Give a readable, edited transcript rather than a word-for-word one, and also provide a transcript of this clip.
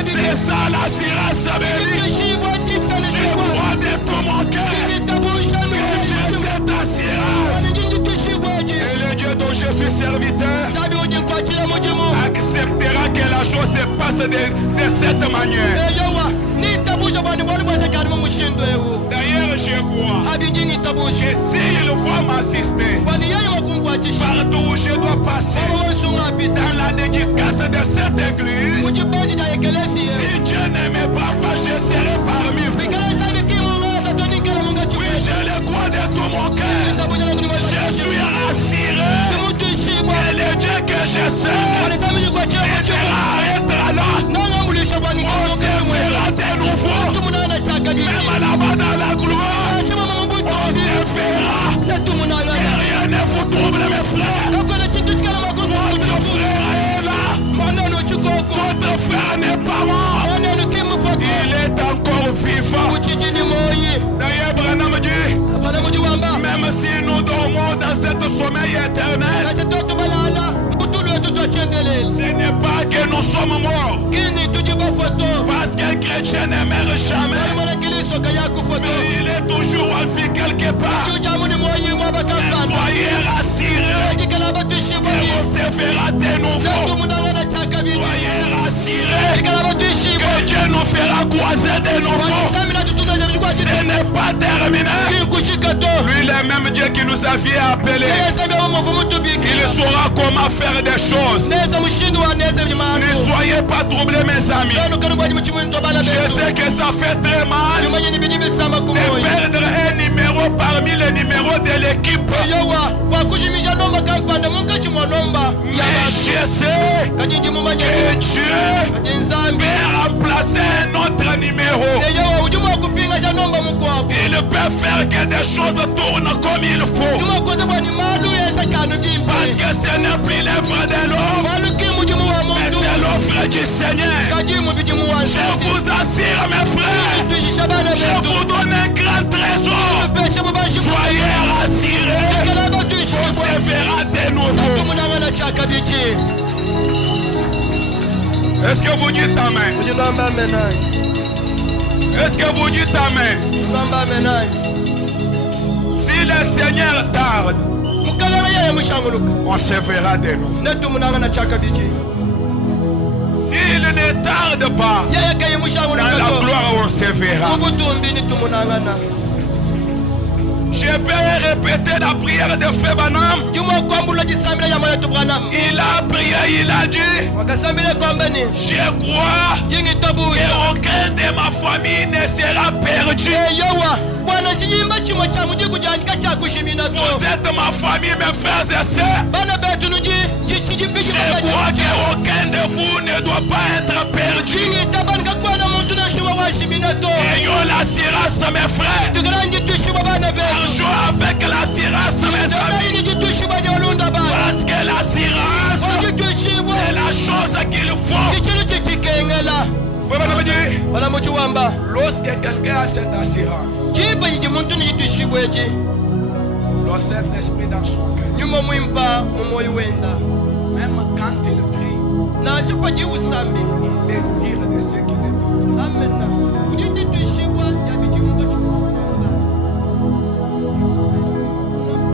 C'est ça l'assurance, baby. Je crois de tout mon cœur que j'ai cette assurance. Et le Dieu dont je suis serviteur acceptera que la chose se passe de cette manière. D'ailleurs, je crois que s'il va m'assister partout où je dois passer dans la dédicace de cette église, si Dieu ne me parle pas, je serai parmi vous. Oui, je le crois de tout mon cœur. Je suis assuré que le Dieu que je sers m'aidera à être là. On se verra de nouveau. Même là-bas dans la gloire, on se verra. Et rien ne vous trouble, mes frères. Votre frère est là. Votre frère n'est pas mort. Il est encore vivant. D'ailleurs, Branham dit, même si nous dormons dans cette sommeil éternel, ce n'est pas que nous sommes morts. Parce qu'un chrétien ne meurt jamais. Mais il est toujours en vie quelque part. Soyez rassurés. Et on se verra de nouveau. Soyez rassurés que Dieu nous fera croiser de nouveau. Ce n'est pas terminé. Lui, le même Dieu qui nous avait appelés, il saura comment faire des choses. Ne soyez pas troublés, mes amis. Je sais que ça fait très mal de perdre un numéro parmi les numéros de l'équipe. Mais je sais que Dieu peut remplacer notre numéro. Il peut faire que des choses tournent comme il faut. Parce que ce n'est plus l'œuvre de l'homme, mais c'est l'offre du Seigneur. Je vous assure, mes frères, je vous donne un grand trésor. Soyez rassurés, on se verra de nouveau. Est-ce que vous dites amen? Est-ce que vous dites amen? Si le Seigneur tarde, on se verra de nouveau. S'il ne tarde pas, dans la gloire on se verra. Je vais répéter la prière de Frère Branham. Il a prié, il a dit, je crois qu'aucun de ma famille ne sera perdu. Vous êtes ma famille, mes frères et sœurs. Je crois qu'aucun de vous ne doit pas être perdu. Ayons l'assurance, mes frères. Marchons avec l'assurance, mes amis. Parce que l'assurance, c'est la chose qu'il faut. Lorsque quelqu'un a cette assurance, le Saint-Esprit dans son cœur, même quand il prie, il désire de ce qu'il est.